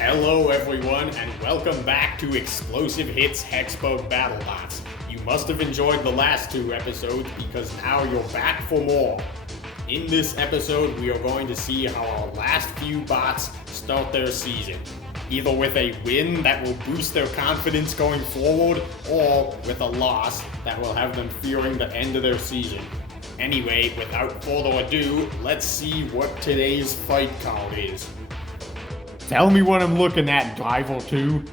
Hello everyone, and welcome back to Explosive Hits Hexbug Battlebots. You must have enjoyed the last two episodes because now you're back for more. In this episode, we are going to see how our last few bots start their season. Either with a win that will boost their confidence going forward, or with a loss that will have them fearing the end of their season. Anyway, without further ado, let's see what today's fight card is. Tell me what I'm looking at, Driver 2.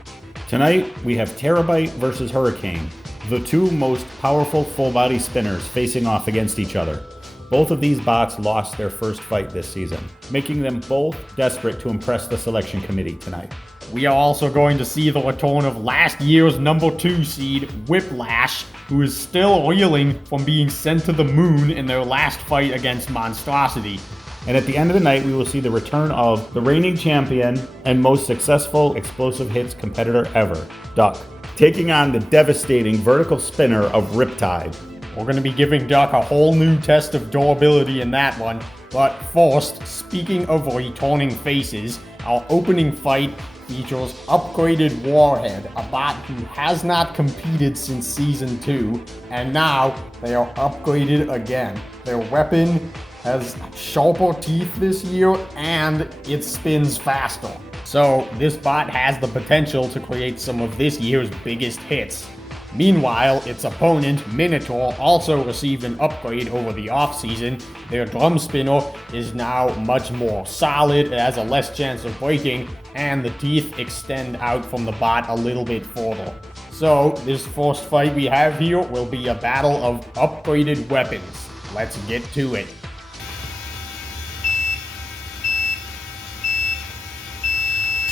Tonight, we have Terabyte versus Hurricane, the two most powerful full-body spinners facing off against each other. Both of these bots lost their first fight this season, making them both desperate to impress the selection committee tonight. We are also going to see the return of last year's number 2 seed, Whiplash, who is still reeling from being sent to the moon in their last fight against Monstrosity. And at the end of the night, we will see the return of the reigning champion and most successful Explosive Hits competitor ever, Duck, taking on the devastating vertical spinner of Riptide. We're going to be giving Duck a whole new test of durability in that one. But first, speaking of returning faces, our opening fight features upgraded Warhead, a bot who has not competed since Season 2, and now they are upgraded again. Their weapon has sharper teeth this year, and it spins faster. So this bot has the potential to create some of this year's biggest hits. Meanwhile, its opponent, Minotaur, also received an upgrade over the off-season. Their drum spinner is now much more solid, it has a less chance of breaking, and the teeth extend out from the bot a little bit further. So, this first fight we have here will be a battle of upgraded weapons. Let's get to it.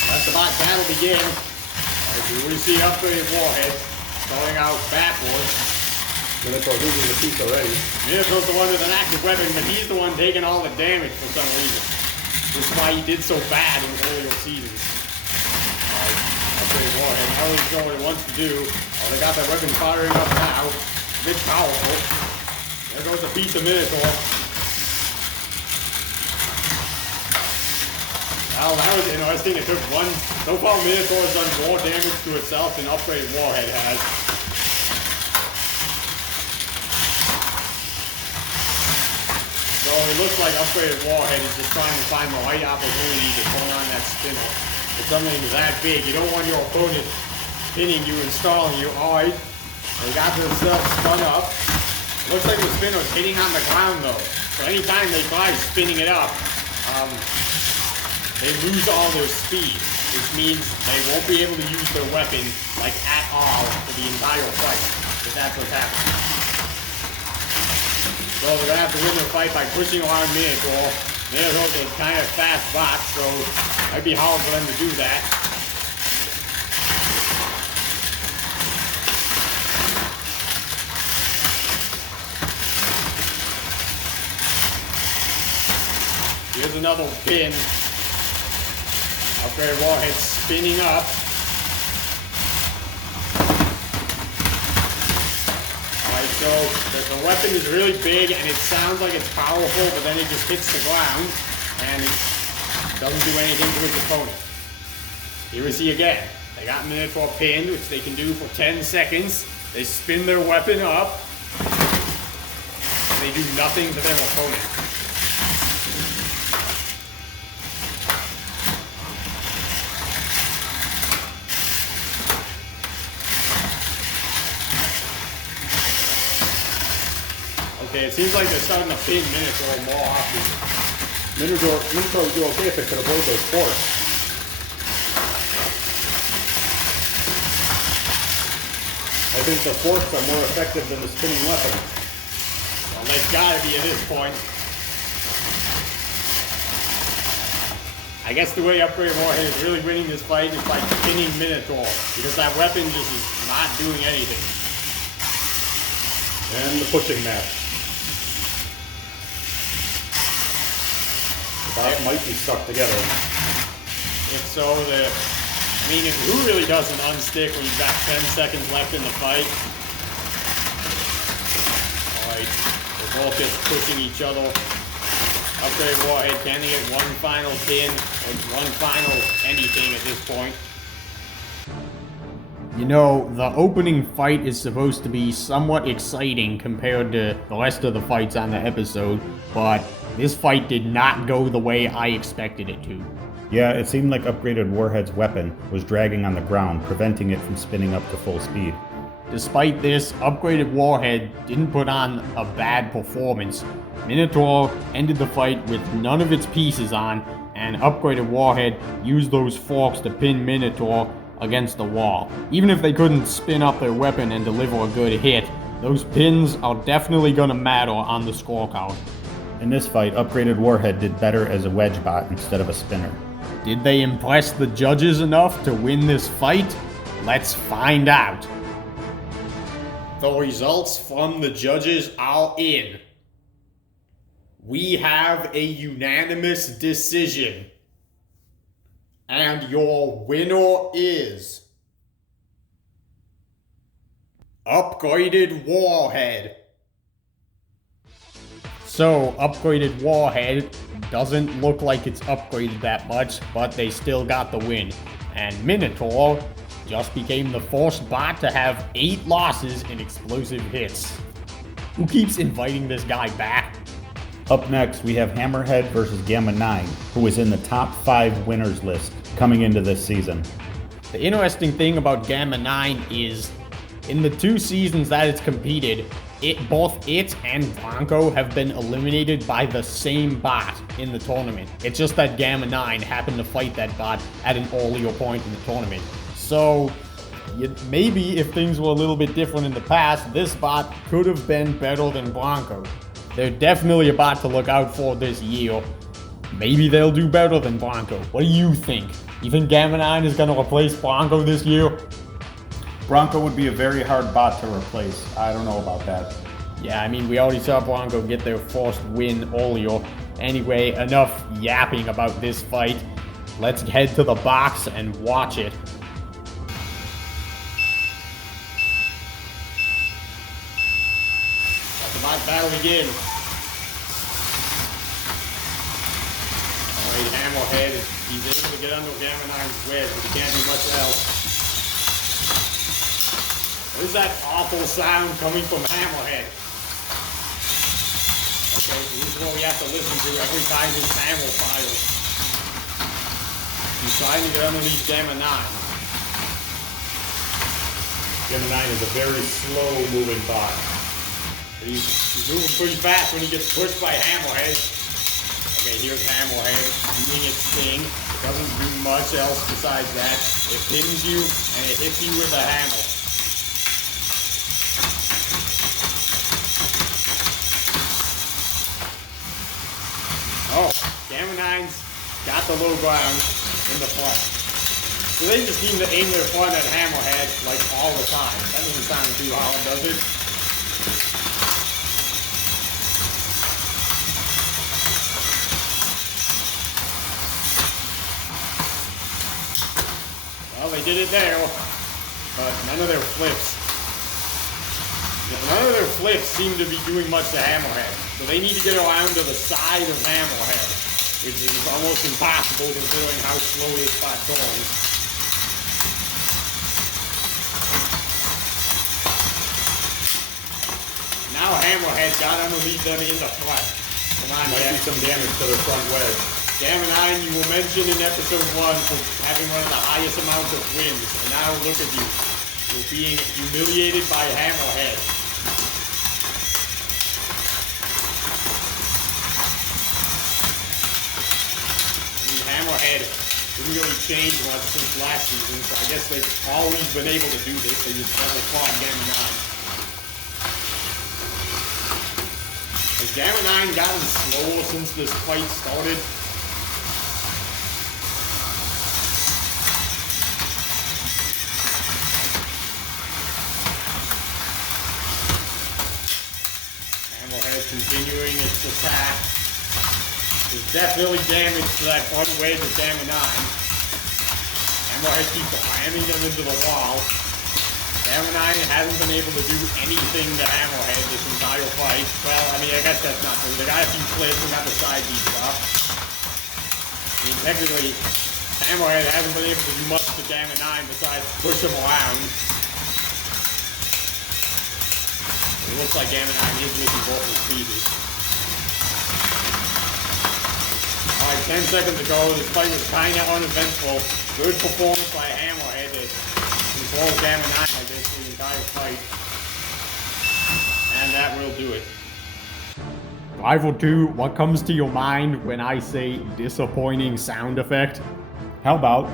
Let the bot battle begin. Alright, we see upgraded Warhead going out backwards. Minotaur losing the teeth already. Minotaur's the one with an active weapon, but he's the one taking all the damage for some reason. This is why he did so bad in earlier seasons. Alright, upgraded Warhead. Now he's know what he wants to do. Oh, they got their weapon firing up now. A bit powerful. There goes a piece of Minotaur. Well, that was interesting. It took one. So far, Minotaur has done more damage to itself than upgraded Warhead has. So it looks like upgraded Warhead is just trying to find the right opportunity to turn on that spinner. If something is that big, you don't want your opponent spinning you and stalling you. Alright, they got themselves spun up. Looks like the spinner is hitting on the ground though. So anytime they try spinning it up, they lose all their speed, which means they won't be able to use their weapon, like, at all for the entire fight, if that's what's happening. So they're gonna have to win their fight by pushing around Minotaur. Minotaur's a kind of fast bot, so it might be hard for them to do that. Here's another pin. Upgraded Warhead spinning up. Alright, so the weapon is really big and it sounds like it's powerful, but then it just hits the ground and it doesn't do anything to its opponent. Here we see again. They got Minotaur pinned, which they can do for 10 seconds. They spin their weapon up. And they do nothing to their opponent. Okay, it seems like they're starting to pin Minotaur more often. Minotaur would do okay if it could avoid those forks. I think the forks are more effective than the spinning weapon. Well, they've got to be at this point. I guess the way Upgraded Warhead is really winning this fight is by pinning Minotaur, because that weapon just is not doing anything. And the pushing match. That might be stuck together. If so, who really doesn't unstick when you've got 10 seconds left in the fight? Alright, they're both just pushing each other. Upgrade Warhead, can they get one final pin or one final any anything at this point. You know, the opening fight is supposed to be somewhat exciting compared to the rest of the fights on the episode, but this fight did not go the way I expected it to. Yeah, it seemed like upgraded Warhead's weapon was dragging on the ground, preventing it from spinning up to full speed. Despite this, upgraded Warhead didn't put on a bad performance. Minotaur ended the fight with none of its pieces on, and upgraded Warhead used those forks to pin Minotaur against the wall. Even if they couldn't spin up their weapon and deliver a good hit, those pins are definitely gonna matter on the scorecard. In this fight, upgraded Warhead did better as a wedge bot instead of a spinner. Did they impress the judges enough to win this fight? Let's find out. The results from the judges are in. We have a unanimous decision. And your winner is Upgraded Warhead. So, Upgraded Warhead doesn't look like it's upgraded that much, but they still got the win. And Minotaur just became the first bot to have 8 losses in explosive hits. Who keeps inviting this guy back? Up next, we have Hammerhead versus Gamma 9, who is in the top 5 winners list coming into this season. The interesting thing about Gamma 9 is, in the 2 seasons that it's competed, both it and Bronco have been eliminated by the same bot in the tournament. It's just that Gamma 9 happened to fight that bot at an earlier point in the tournament. So, maybe if things were a little bit different in the past, this bot could have been better than Bronco. They're definitely a bot to look out for this year. Maybe they'll do better than Bronco. What do you think? You think Gamma 9 is going to replace Bronco this year? Bronco would be a very hard bot to replace. I don't know about that. Yeah, I mean, we already saw Bronco get their first win earlier. Anyway, enough yapping about this fight. Let's head to the box and watch it. Let the box battle begin. Alright, Hammerhead, he's able to get under Gamma 9's wedge, but he can't do much else. What is that awful sound coming from Hammerhead? Okay, so this is what we have to listen to every time this hammer fires. He's trying to get underneath Gamma 9. Gamma 9 is a very slow-moving bot. He's moving pretty fast when he gets pushed by Hammerhead. Okay, here's Hammerhead doing its thing. It doesn't do much else besides that. It pins you and it hits you with a hammer. Oh, Gamma 9's got the low ground in the front. So they just seem to aim their front at Hammerhead like all the time. That doesn't sound too hard, does it? Well, they did it there, but none of their flips. None of their flips seem to be doing much to Hammerhead. So they need to get around to the side of Hammerhead, which is almost impossible considering how slowly it's spot turns. Now Hammerhead got underneath them in the front. Come on, Might do some damage to their front wedge. Gamma 9, you were mentioned in episode 1 for having one of the highest amounts of wins, and now look at you. You're being humiliated by Hammerhead. Hammerhead didn't really change much since last season, so I guess they've always been able to do this. They just never fought Gamma 9. Has Gamma 9 gotten slower since this fight started? Hammerhead continuing its attack. There's definitely damage to that front wedge of Gamma 9. Hammerhead keeps ramming them into the wall. Gamma 9 hasn't been able to do anything to Hammerhead this entire fight. Well, I mean, I guess that's not true. They got a few flips and got the side beats off. I mean, technically, Hammerhead hasn't been able to do much to Gamma 9 besides push him around. It looks like Gamma 9 is missing both his pieces. Alright, 10 seconds ago, this fight was kinda uneventful. Good performance by Hammerhead to control Gamma 9 like this for the entire fight. And that will do it. Rival 2, what comes to your mind when I say disappointing sound effect? How about?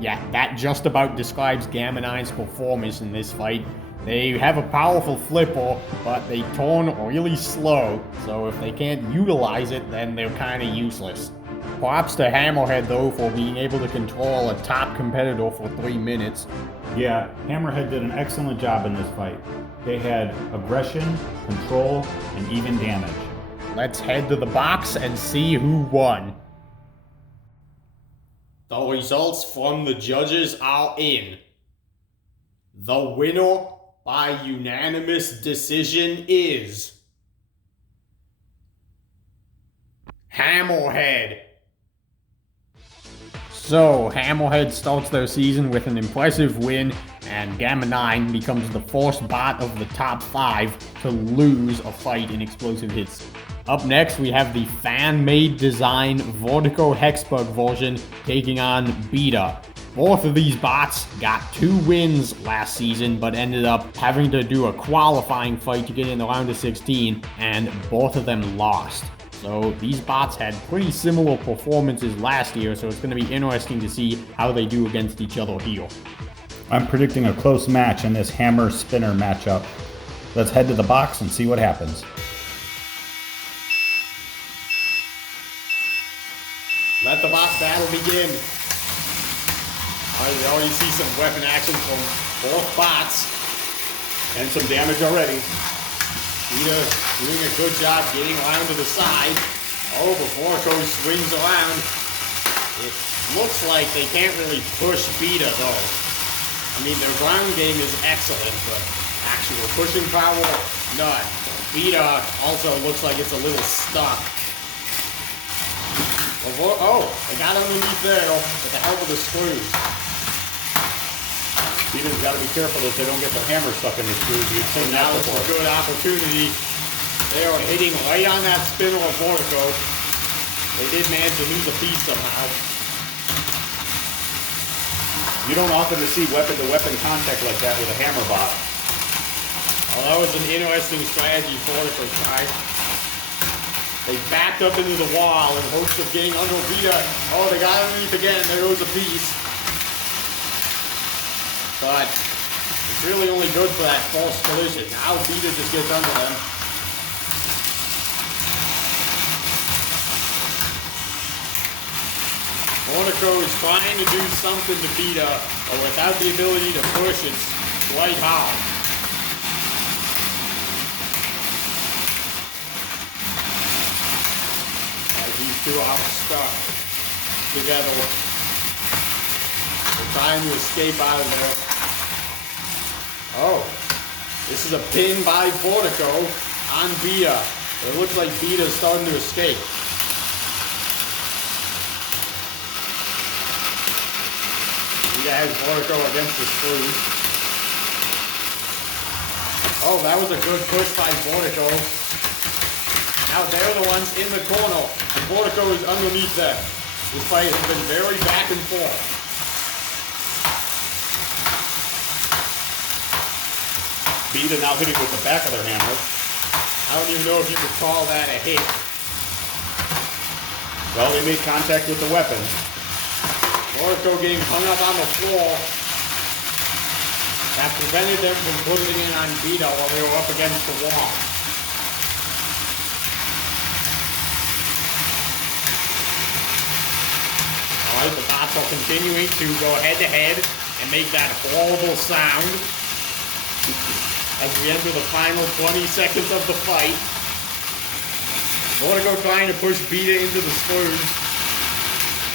Yeah, that just about describes Gamma 9's performance in this fight. They have a powerful flipper, but they turn really slow, so if they can't utilize it, then they're kinda useless. Props to Hammerhead though for being able to control a top competitor for 3 minutes. Yeah, Hammerhead did an excellent job in this fight. They had aggression, control, and even damage. Let's head to the box and see who won. The results from the judges are in. The winner by unanimous decision is Hammerhead. So, Hammerhead starts their season with an impressive win, and Gamma 9 becomes the first bot of the top 5 to lose a fight in explosive hits. Up next, we have the fan-made design Vertico Hexbug version taking on Beta. Both of these bots got 2 wins last season, but ended up having to do a qualifying fight to get in the round of 16, and both of them lost. So these bots had pretty similar performances last year, so it's going to be interesting to see how they do against each other here. I'm predicting a close match in this hammer-spinner matchup. Let's head to the box and see what happens. Let the box battle begin. You already see some weapon action from both bots. And some damage already. Beta doing a good job getting around to the side. Oh, before Vertico swings around. It looks like they can't really push Beta though. I mean, their ground game is excellent, but actual pushing power, none. Beta also looks like it's a little stuck. Oh, they got underneath there with the help of the screws. Beta's got to be careful that they don't get their hammer stuck in the screws. You've seen now that it's before. a good opportunity. They are hitting right on that spinner of Vertico. They did manage to lose a piece somehow. You don't often see weapon-to-weapon contact like that with a hammer bot. Oh, that was an interesting strategy Vertico tried. They backed up into the wall in hopes of getting under Beta. Oh, they got underneath again. There goes a piece. But it's really only good for that false collision. Now Beta just gets under them. Vertico is trying to do something to Beta, but without the ability to push, it's quite hard. These two are stuck together. They're trying to escape out of there. Oh, this is a pin by Vertico on Beta. It looks like Beta is starting to escape. Beta has Vertico against the screws. Oh, that was a good push by Vertico. Now they're the ones in the corner. And Vertico is underneath them. This fight has been very back and forth. Beta now hitting with the back of their hammer. I don't even know if you could call that a hit. Well, they made contact with the weapon. Vertico getting hung up on the floor. That prevented them from closing in on Beta while they were up against the wall. Alright, the bots are continuing to go head-to-head and make that horrible sound as we enter the final 20 seconds of the fight. Vertico trying to push Beta into the screws,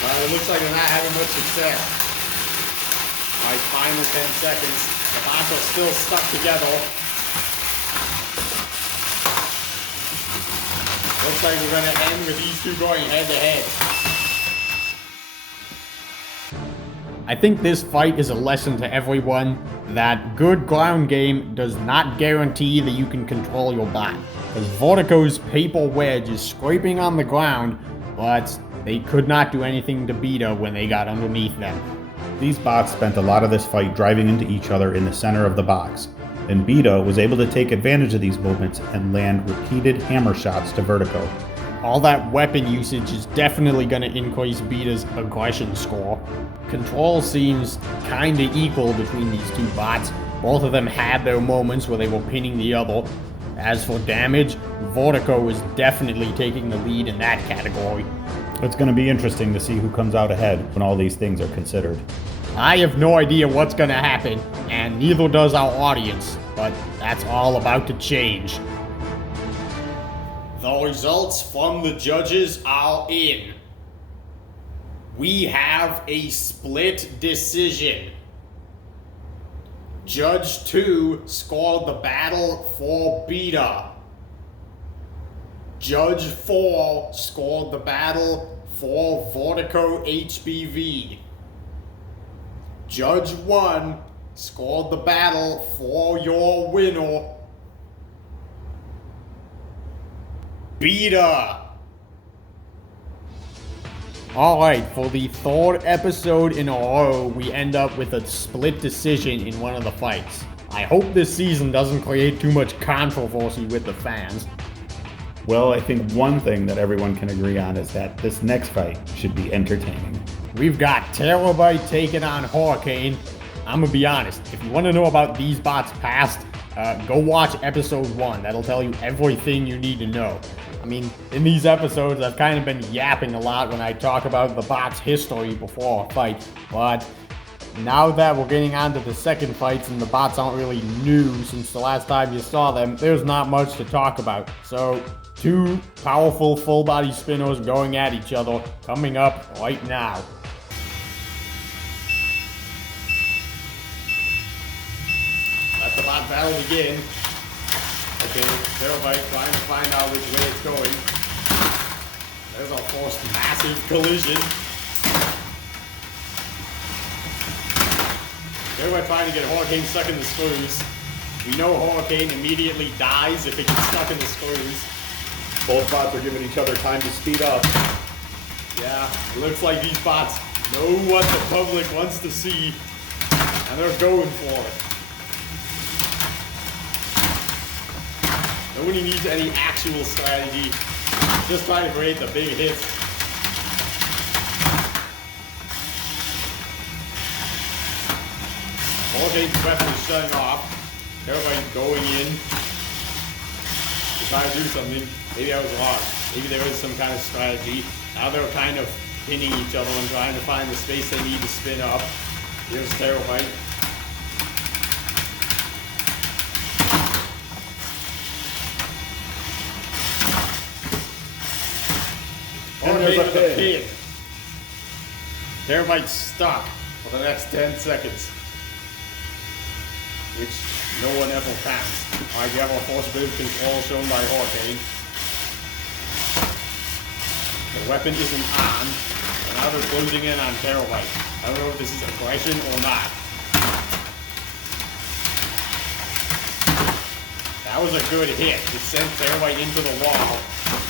but it looks like they're not having much success. Alright, final 10 seconds. The bots are still stuck together. Looks like we're going to end with these two going head to head. I think this fight is a lesson to everyone that good ground game does not guarantee that you can control your bot. Because Vertico's paper wedge is scraping on the ground, but they could not do anything to Beta when they got underneath them. These bots spent a lot of this fight driving into each other in the center of the box, and Beta was able to take advantage of these movements and land repeated hammer shots to Vertico. All that weapon usage is definitely going to increase Beta's aggression score. Control seems kinda equal between these two bots. Both of them had their moments where they were pinning the other. As for damage, Vertico is definitely taking the lead in that category. It's going to be interesting to see who comes out ahead when all these things are considered. I have no idea what's going to happen, and neither does our audience, but that's all about to change. The results from the judges are in. We have a split decision. Judge 2 scored the battle for Beta. Judge 4 scored the battle for Vertico HBV. Judge 1 scored the battle for your winner, Beta. Alright, for the third episode in a row, we end up with a split decision in one of the fights. I hope this season doesn't create too much controversy with the fans. Well, I think one thing that everyone can agree on is that this next fight should be entertaining. We've got Terabyte taking on Hurricane. I'm gonna be honest, if you want to know about these bots past, go watch episode 1. That'll tell you everything you need to know. I mean, in these episodes, I've kind of been yapping a lot when I talk about the bot's history before a fight, but now that we're getting on to the second fights and the bots aren't really new since the last time you saw them, there's not much to talk about. So, two powerful full-body spinners going at each other coming up right now. Let the bot battle begin. Okay, Terabyte trying to find out which way it's going. There's our first massive collision. Terabyte trying to get Hurricane stuck in the screws. We know Hurricane immediately dies if it gets stuck in the screws. Both bots are giving each other time to speed up. Yeah, it looks like these bots know what the public wants to see, and they're going for it. Nobody needs any actual strategy. Just trying to create the big hits. Hurricane's weapon is shutting off. Everybody's going in to try to do something. Maybe I was wrong. Maybe there is some kind of strategy. Now they're kind of pinning each other and trying to find the space they need to spin up. Here's Terabyte. And there's a pin. Terabyte's stuck for the next 10 seconds. Which no one ever counts. Alright, you have our force bit of control shown by Hurricane. The weapon isn't on, and now they're closing in on Terabyte. I don't know if this is aggression or not. That was a good hit. It sent Terabyte into the wall.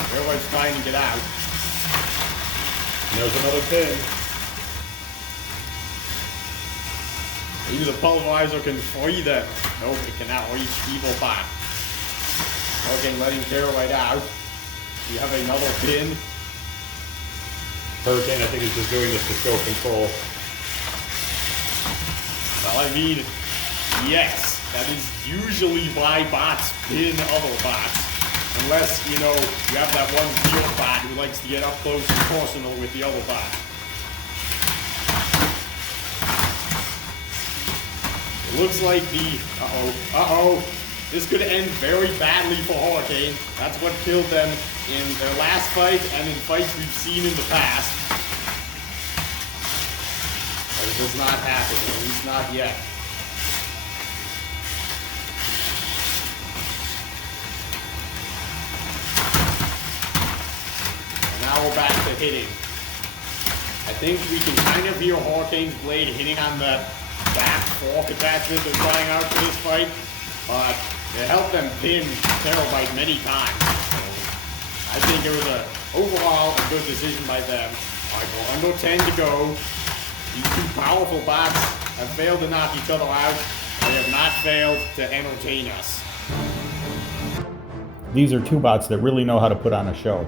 Terabyte's trying to get out. And there's another pin. Maybe the pulverizer can free them. Nope, it cannot reach Evil Bot. Okay, letting Terabyte out. You have another pin. Hurricane, I think, is just doing this to show control. Well, I mean, yes, that is usually why bots pin other bots. Unless, you know, you have that one real bot who likes to get up close and personal with the other bot. It looks like the... This could end very badly for Hurricane. That's what killed them in their last fight and in fights we've seen in the past. But it does not happen, at least not yet. now we're back to hitting. I think we can kind of hear Hurricane's blade hitting on the back fork attachment they're trying out for this fight, but it helped them pin Terabyte many times. So I think it was overall a good decision by them. Alright, we're under 10 to go. These two powerful bots have failed to knock each other out. They have not failed to entertain us. These are two bots that really know how to put on a show.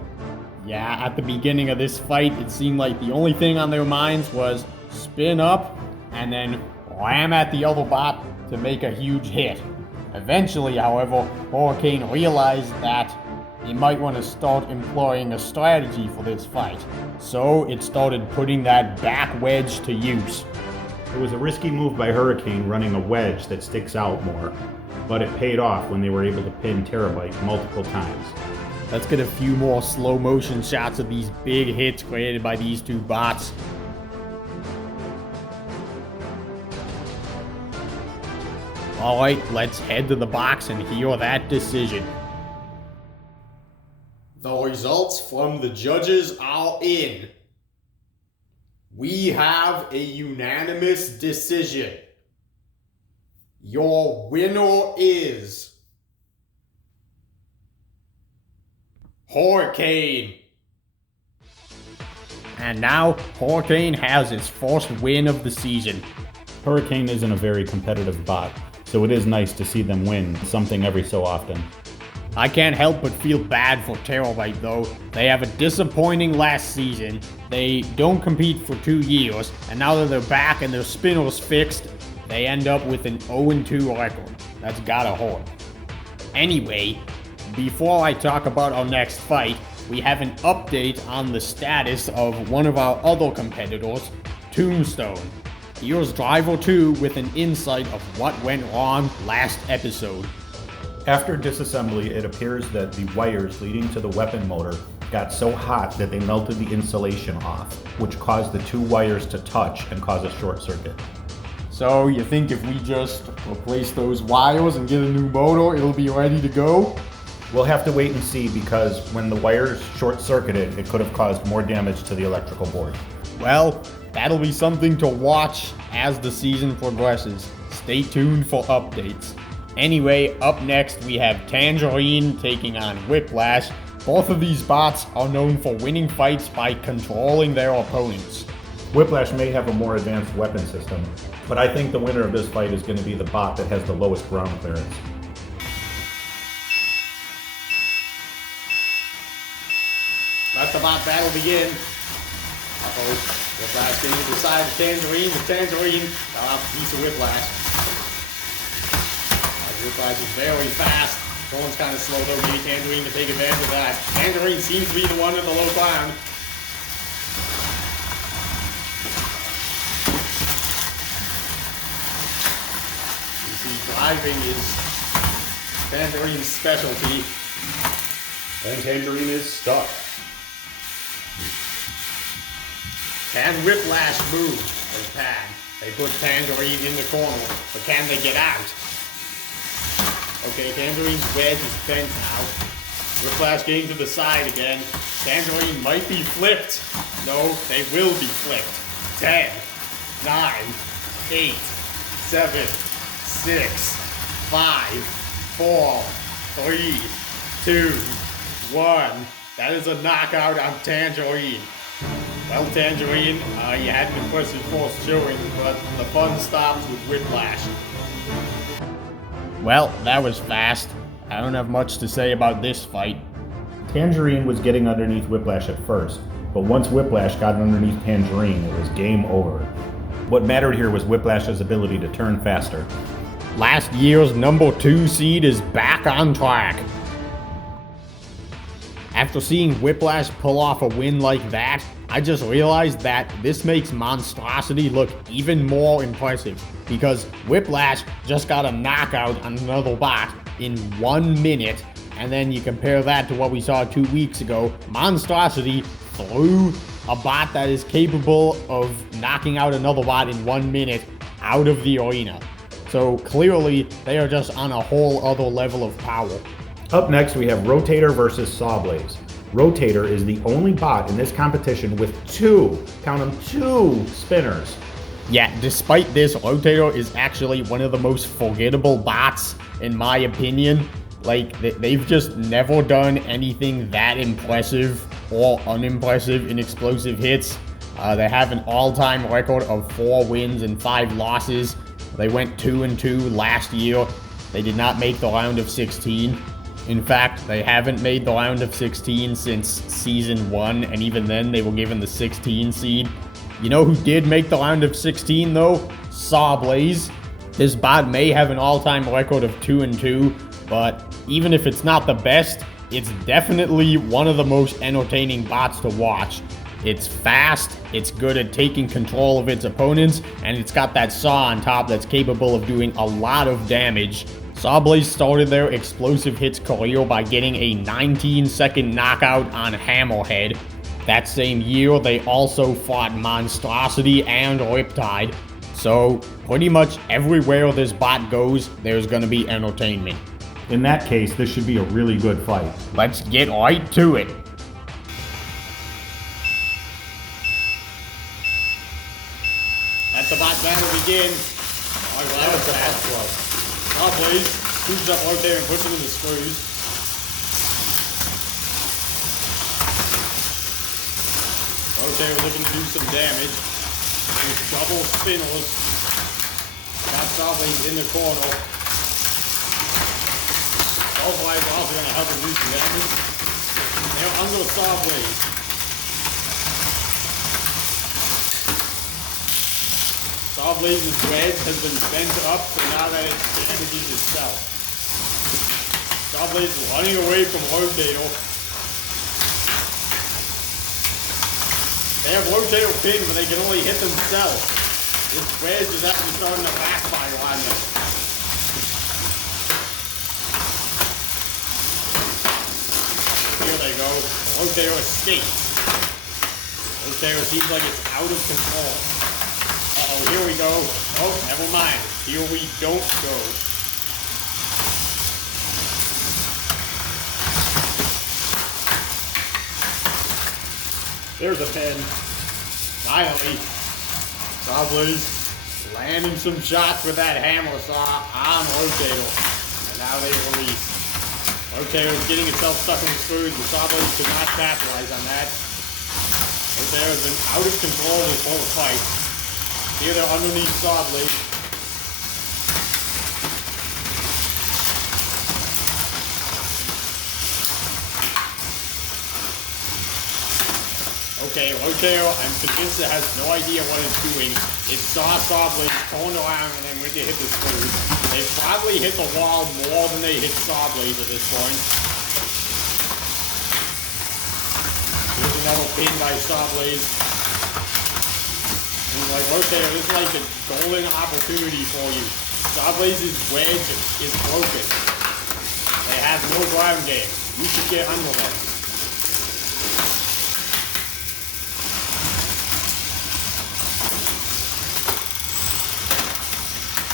Yeah, at the beginning of this fight, it seemed like the only thing on their minds was spin up and then ram at the other bot to make a huge hit. Eventually, however, Hurricane realized that he might want to start employing a strategy for this fight. So it started putting that back wedge to use. It was a risky move by Hurricane running a wedge that sticks out more, but it paid off when they were able to pin Terabyte multiple times. Let's get a few more slow motion shots of these big hits created by these two bots. Alright, let's head to the box and hear that decision. The results from the judges are in. We have a unanimous decision. Your winner is Hurricane. And now, Hurricane has his first win of the season. Hurricane isn't a very competitive bot, so it is nice to see them win something every so often. I can't help but feel bad for Terabyte though. They have a disappointing last season, they don't compete for 2 years, and now that they're back and their spinner's fixed, they end up with an 0-2 record. That's gotta hurt. Anyway, before I talk about our next fight, we have an update on the status of one of our other competitors, Tombstone. Here's Driver 2 with an insight of what went wrong last episode. After disassembly, it appears that the wires leading to the weapon motor got so hot that they melted the insulation off, which caused the two wires to touch and cause a short circuit. So you think if we just replace those wires and get a new motor, it'll be ready to go? We'll have to wait and see, because when the wires short-circuited, it could have caused more damage to the electrical board. Well, that'll be something to watch as the season progresses. Stay tuned for updates. Anyway, up next we have Tangerine taking on Whiplash. Both of these bots are known for winning fights by controlling their opponents. Whiplash may have a more advanced weapon system, but I think the winner of this fight is going to be the bot that has the lowest ground clearance. Let the bot battle begin. Uh-oh. Whiplash getting to the side of Tangerine. The Tangerine got off a piece of Whiplash. Whiplash is very fast. Someone's kind of slow though. Maybe Tangerine to take advantage of that. Tangerine seems to be the one in the low ground. You see, driving is Tangerine's specialty. And Tangerine is stuck. Can Whiplash move? They can. They put Tangerine in the corner, but can they get out? Okay, Tangerine's wedge is bent now. Whiplash getting to the side again. Tangerine might be flipped. No, they will be flipped. 10, 9, 8, 7, 6, 5, 4, 3, 2, 1. That is a knockout on Tangerine. Well, Tangerine, you had an impressive force showing, but the fun stops with Whiplash. Well, that was fast. I don't have much to say about this fight. Tangerine was getting underneath Whiplash at first, but once Whiplash got underneath Tangerine, it was game over. What mattered here was Whiplash's ability to turn faster. Last year's number 2 seed is back on track. After seeing Whiplash pull off a win like that, I just realized that this makes Monstrosity look even more impressive, because Whiplash just got a knockout on another bot in 1 minute, and then you compare that to what we saw 2 weeks ago. Monstrosity threw a bot that is capable of knocking out another bot in 1 minute out of the arena. So clearly, they are just on a whole other level of power. Up next, we have Rotator versus SawBlaze. Rotator is the only bot in this competition with two, count them, two spinners. Yeah, despite this, Rotator is actually one of the most forgettable bots, in my opinion. Like, they've just never done anything that impressive or unimpressive in explosive hits. They have an all-time record of 4 wins and 5 losses. They went 2-2 last year. They did not make the round of 16. In fact, they haven't made the round of 16 since Season 1, and even then they were given the 16 seed. You know who did make the round of 16, though? SawBlaze. This bot may have an all-time record of 2-2, but even if it's not the best, it's definitely one of the most entertaining bots to watch. It's fast, it's good at taking control of its opponents, and it's got that saw on top that's capable of doing a lot of damage. SawBlaze started their explosive hits career by getting a 19-second knockout on Hammerhead. That same year, they also fought Monstrosity and Riptide. So, pretty much everywhere this bot goes, there's gonna be entertainment. In that case, this should be a really good fight. Let's get right to it. Let the bot battle begin. Alright, well, that was fast. SawBlaze scoops up right there and puts it in the screws. Rotator looking to do some damage. There's double spinners. Got SawBlaze in the corner. SawBlaze is also going to help him do some damage. They're under SawBlaze. SawBlaze's wedge has been bent up, so now that it damages itself. SawBlaze is running away from Rotator. They have Rotator pinned, but they can only hit themselves. This wedge is actually starting to backfire on them. Here they go. Rotator escapes. Rotator seems like it's out of control. Uh-oh, here we go. Oh, never mind. Here we don't go. There's a pin. Finally. SawBlaze landing some shots with that hammer saw on Rotator. And now they release. Rotator is getting itself stuck in the screws, but SawBlaze could not capitalize on that. Rotator has been out of control this whole fight. Here they're underneath SawBlaze. Okay, Rotator, I'm convinced it has no idea what it's doing. It saw SawBlaze, turned around, and then went to hit the screws. They probably hit the wall more than they hit SawBlaze at this point. Here's another pin by SawBlaze. Like Rotator, this is like a golden opportunity for you. SawBlaze's wedge is broken. They have no ground game. You should get under them.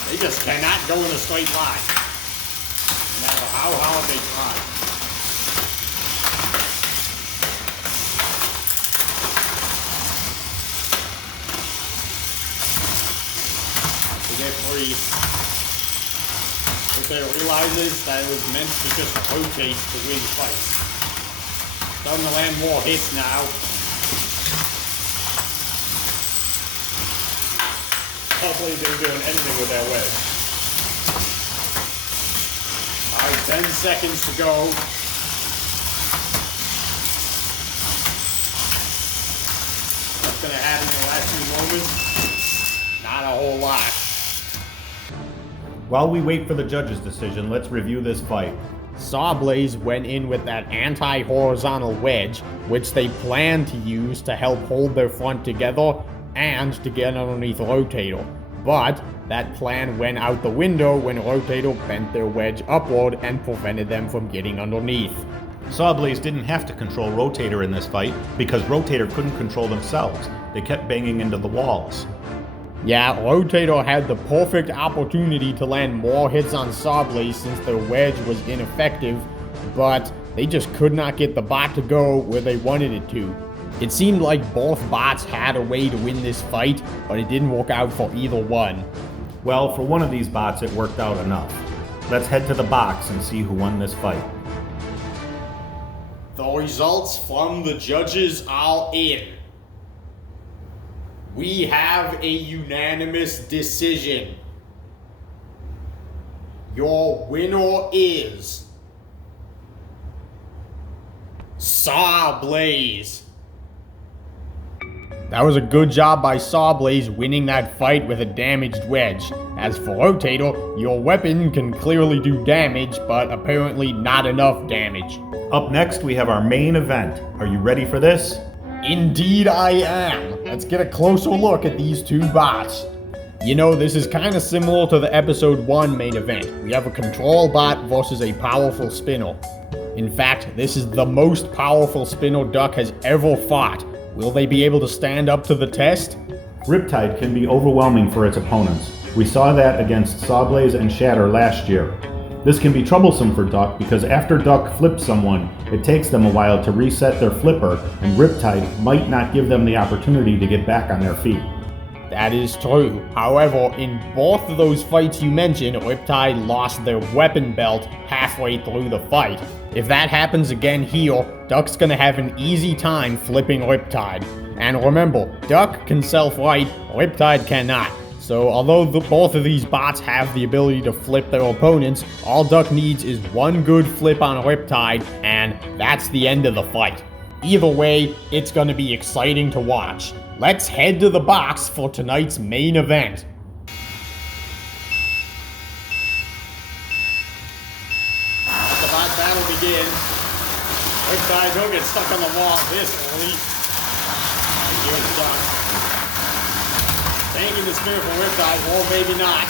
They just cannot go in a straight line, no matter how hard they try. Get free. Rotator realizes that it was meant to just rotate to win fights. Starting to land more hits now. Hopefully they're doing anything with their wedge. Alright, 10 seconds to go. What's going to happen in the last few moments? Not a whole lot. While we wait for the judge's decision, let's review this fight. SawBlaze went in with that anti-horizontal wedge, which they planned to use to help hold their front together and to get underneath Rotator. But that plan went out the window when Rotator bent their wedge upward and prevented them from getting underneath. SawBlaze didn't have to control Rotator in this fight because Rotator couldn't control themselves. They kept banging into the walls. Yeah, Rotator had the perfect opportunity to land more hits on SawBlaze since their wedge was ineffective, but They just could not get the bot to go where they wanted it to. It seemed like both bots had a way to win this fight, but it didn't work out for either one. Well, for one of these bots, it worked out enough. Let's head to the box and see who won this fight. The results from the judges are in. We have a unanimous decision. Your winner is SawBlaze. That was a good job by SawBlaze winning that fight with a damaged wedge. As for Rotator, your weapon can clearly do damage, but apparently not enough damage. Up next, we have our main event. Are you ready for this? Indeed I am. Let's get a closer look at these two bots. You know, this is kind of similar to the episode 1 main event. We have a control bot versus a powerful spinner. In fact, this is the most powerful spinner Duck has ever fought. Will they be able to stand up to the test? Riptide can be overwhelming for its opponents. We saw that against SawBlaze and Shatter last year. This can be troublesome for Duck because after Duck flips someone, it takes them a while to reset their flipper, and Riptide might not give them the opportunity to get back on their feet. That is true. However, in both of those fights you mentioned, Riptide lost their weapon belt halfway through the fight. If that happens again here, Duck's gonna have an easy time flipping Riptide. And remember, Duck can self-right, Riptide cannot. So although both of these bots have the ability to flip their opponents, all Duck needs is one good flip on Riptide, and that's the end of the fight. Either way, it's gonna be exciting to watch. Let's head to the box for tonight's main event. Let the bot battle begin. Riptide, don't get stuck on the wall this early. Here's Duck. Tanking the spinner for Riptide, or maybe not.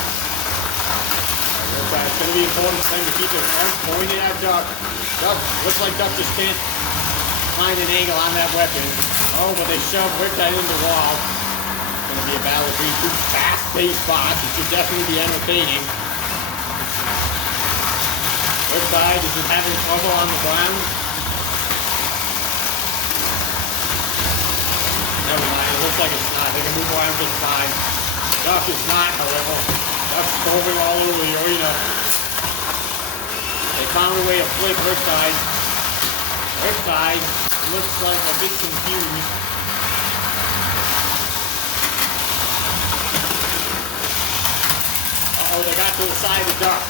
Riptide, it's going to be important for them to keep their front pointed at Duck. Duck, looks like Duck just can't find an angle on that weapon. Oh, but they shove Riptide into the wall. It's going to be a battle between two fast-paced bots. It should definitely be entertaining. Riptide is having trouble on the ground. Never mind, it looks like it's not. They can move around just fine. Duck is not, however. Duck's storming all over the arena. They found a way to flip Riptide. Riptide looks like a bit confused. Uh-oh, they got to the side of Duck.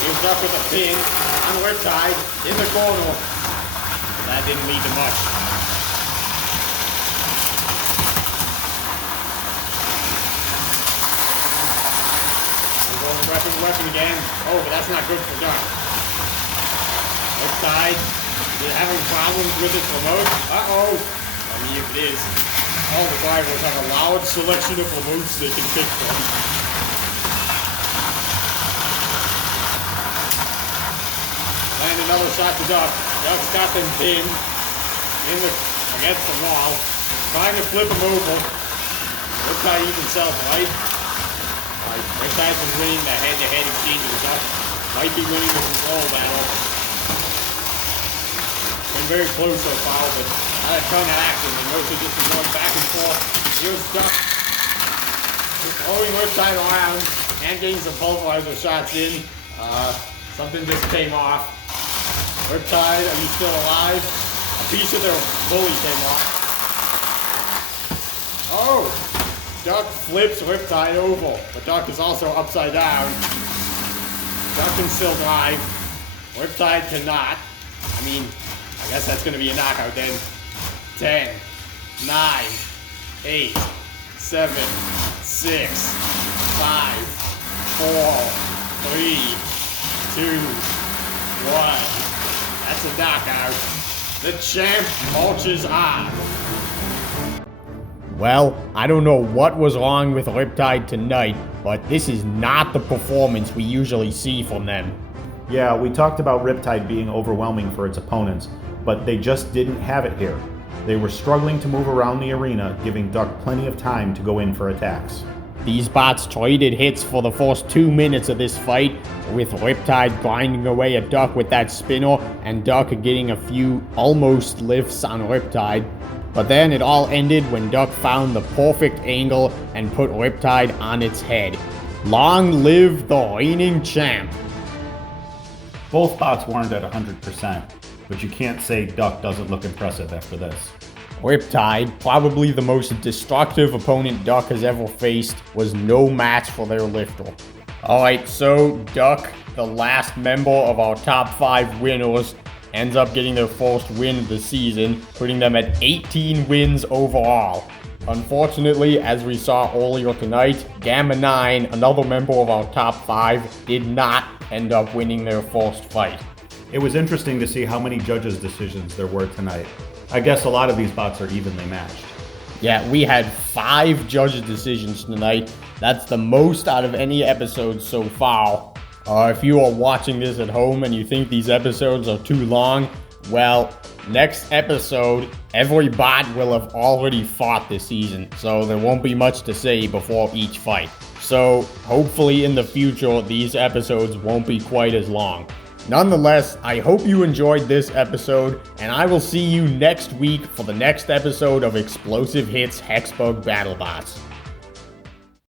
Here's Duck with a pin on Riptide in the corner. That didn't lead to much. We're going weapon again. Oh, but that's not good for Duck. Riptide is having problems with its remote. Uh-oh. I mean, if it is, all the drivers have a large selection of remotes they can pick from. And another shot to Duck. Duck's got them pinned against the wall. Trying to flip him over. Riptide even self-right. Riptide's been winning the head-to-head exchange with Duck. Might be winning the control battle. Been very close so far, but not a ton of action. And mostly just been going back and forth. Here's Duck. Just throwing Riptide around and getting some pulverizer shots in. Something just came off. Riptide, are you still alive? A piece of their bully came off. Oh! Duck flips Riptide over, but Duck is also upside down. Duck can still drive. Riptide cannot. I mean, I guess that's going to be a knockout then. 10, 9, 8, 7, 6, 5, 4, 3, 2, 1. That's a knockout. The champ marches on. Well, I don't know what was wrong with Riptide tonight, but this is not the performance we usually see from them. Yeah, we talked about Riptide being overwhelming for its opponents, but they just didn't have it here. They were struggling to move around the arena, giving Duck plenty of time to go in for attacks. These bots traded hits for the first 2 minutes of this fight, with Riptide grinding away at Duck with that spinner, and Duck getting a few almost lifts on Riptide. But then it all ended when Duck found the perfect angle and put Riptide on its head. Long live the reigning champ! Both bots weren't at 100%, but you can't say Duck doesn't look impressive after this. Riptide, probably the most destructive opponent Duck has ever faced, was no match for their lifter. Alright, so Duck, the last member of our top 5 winners, ends up getting their first win of the season, putting them at 18 wins overall. Unfortunately, as we saw earlier tonight, Gamma 9, another member of our top 5, did not end up winning their first fight. It was interesting to see how many judges' decisions there were tonight. I guess a lot of these bots are evenly matched. Yeah, we had 5 judges' decisions tonight. That's the most out of any episode so far. If you are watching this at home and you think these episodes are too long, well, next episode, every bot will have already fought this season, so there won't be much to say before each fight. So, hopefully in the future, these episodes won't be quite as long. Nonetheless, I hope you enjoyed this episode, and I will see you next week for the next episode of Explosive Hits Hexbug Battlebots.